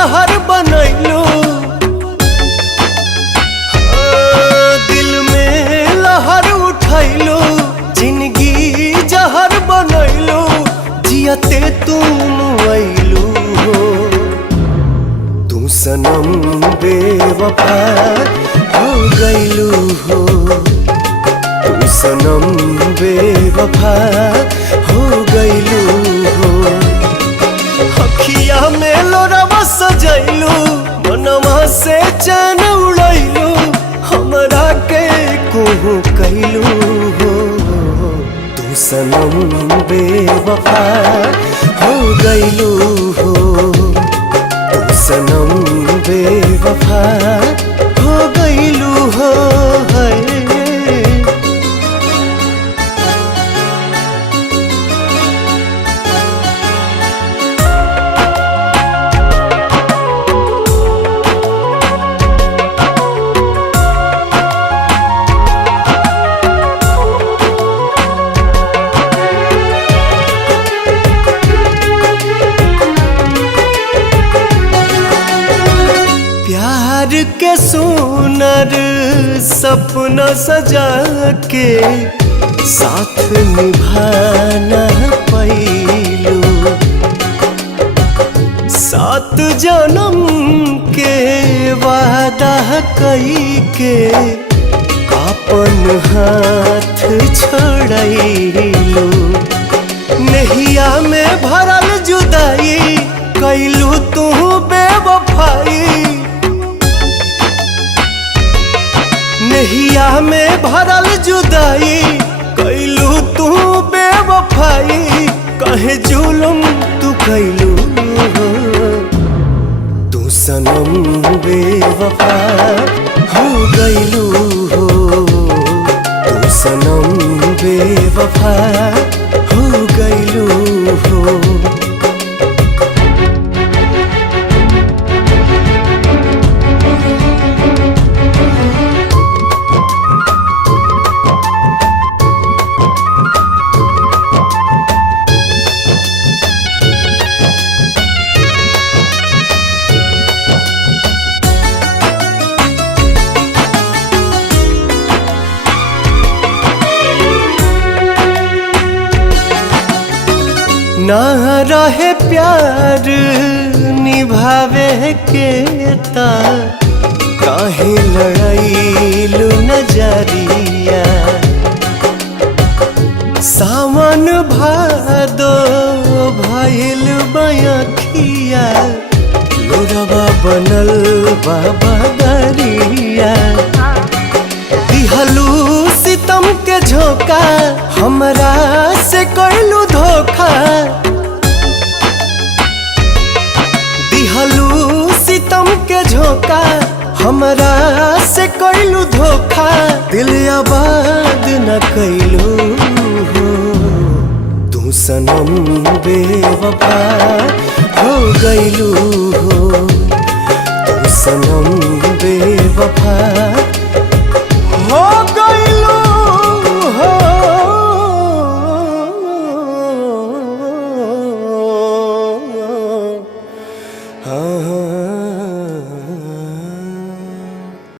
जहर बनैलू, दिल में लहर उठैलू, जिंदगी जहर बनैलू, जियते तुम अइलू हो। तू सनम बेवफा हो गइलू हो, तू सनम बेवफा हो गइलू हो। अखिया में लोरवा सजैलू, मनवा से चैन उड़ैलू, हमरा के कोहू कैलू हो। तू सनम बेवफा हो गइलू हो, तू सनम बेवफा हो गइलू हो। प्यार के सुनर सपना सजा के साथ निभाना पैलू, 7 जन्म के वादा कई के अपन हाथ छोड़ैलू। नहिया में भरल जुदाई कैलू तू बेवफाई, नहिया में भरल जुदाई कैलू तू बेवफाई, कहे जुलुम तू कैलू हो। तू सनम बेवफा हो गइलू हो, तू सनम बेवफा हो गइलू हो। ना रहे प्यार निभावे के ता काहे लड़ाइलू नजरिया। सावन भादो भइल बयखिया, लोरवा बनल बाबा दरिया। दिहलू सितम के झोंका, हमरा से कैलू धोखा। दिहलू सितम के झोंका, हमरा से कैलू धोखा। दिल आबाद न कैलू हो, तू सनम बेवफा हो गइलू